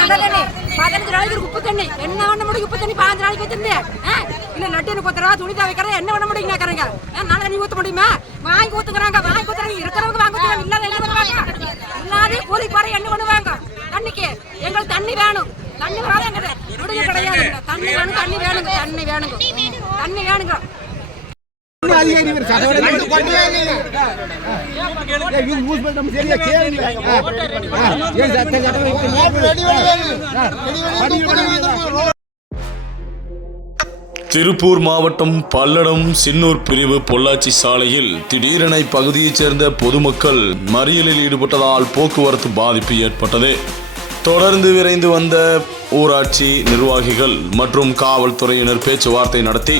நல்ல தண்ணி பதினஞ்சு நாளைக்கு உப்பு தண்ணி. என்ன பண்ண முடியும் உப்பு தண்ணி பதினஞ்சு நாளைக்கு வச்சிருந்தேன் இல்ல நட்டு கொத்துறா துணி துவைக்கிறதா என்ன பண்ண முடியும் கேக்குறாங்க? நல்ல தண்ணி ஊத்த முடியுமா? வாங்கி ஊத்துக்கிறாங்க வாங்கி ஊத்துறாங்க இருக்கிறவங்க வாங்க ஊத்துறாங்க இல்லாத என்ன பண்ணுவாங்க? இல்லாத கூலி பாரு என்ன பண்ணுவாங்க? தண்ணிக்கு. எங்களுக்கு தண்ணி வேணும். தண்ணி வராதுங்க விடுங்க கிடையாது. தண்ணி வேணும் தண்ணி வேணுங்க. தண்ணி வேணுங்க. தண்ணி வேணுங்க. அதிகாரி திருப்பூர் மாவட்டம் பல்லடம் சின்னூர் பிரிவு பொள்ளாச்சி சாலையில் திடீரென இப்பகுதியைச் சேர்ந்த பொதுமக்கள் மறியலில் ஈடுபட்டதால் போக்குவரத்து பாதிப்பு ஏற்பட்டது. தொடர்ந்து விரைந்து வந்த ஊராட்சி நிர்வாகிகள் மற்றும் காவல்துறையினர் பேச்சுவார்த்தை நடத்தி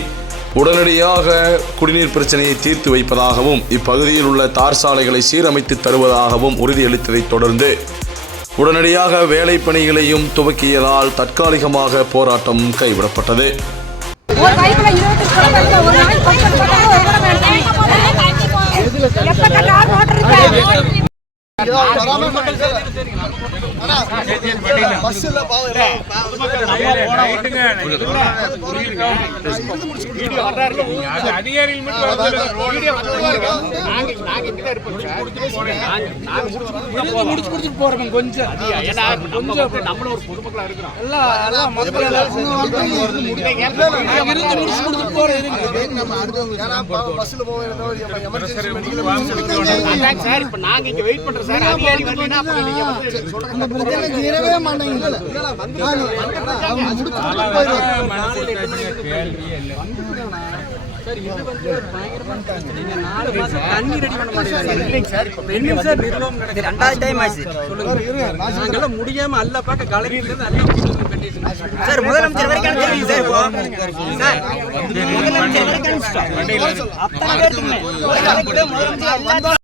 உடனடியாக குடிநீர் பிரச்சனையை தீர்த்து வைப்பதாகவும் இப்பகுதியில் உள்ள தார் சாலைகளை சீரமைத்து தருவதாகவும் உறுதியளித்ததைத் தொடர்ந்து உடனடியாக வேலை பணிகளையும் துவக்கியதால் தற்காலிகமாக போராட்டம் கைவிடப்பட்டது. ஒரு பைப்ல இருபத்தி குடம் தண்ணி, ஒரு நாளைக்கு பத்து குடம் தண்ணி, ஒரு குடம் வேணும் தண்ணி. எப்ப கட்டாலும் மோட்டர் இருக்கா? அதிகாரிகள் மட்டும் வரதில்லை. வீடியோ வந்துட்டே இருக்கு. நாங்க நாங்க இங்க தான் இருப்போம் சார். நாங்க முடிச்சு கொடுத்துட்டு முடிச்சு கொடுத்துட்டு ஒரு எல்லாம் இருந்து முடிச்சு கொடுத்துட்டு போறோம் அதான் சார் இப்ப சார் ரெண்டாவது டைம் ஆச்சு நாங்கெல்லாம் முடியாம அல்ல பார்க்க கலரியில இருந்து அல்ல சார் முதலமைச்சர் வரைக்கும் தெரியும் சார் இப்போ சார் முதலமைச்சர் வரைக்கும் அத்தனை பேர் முதலமைச்சர்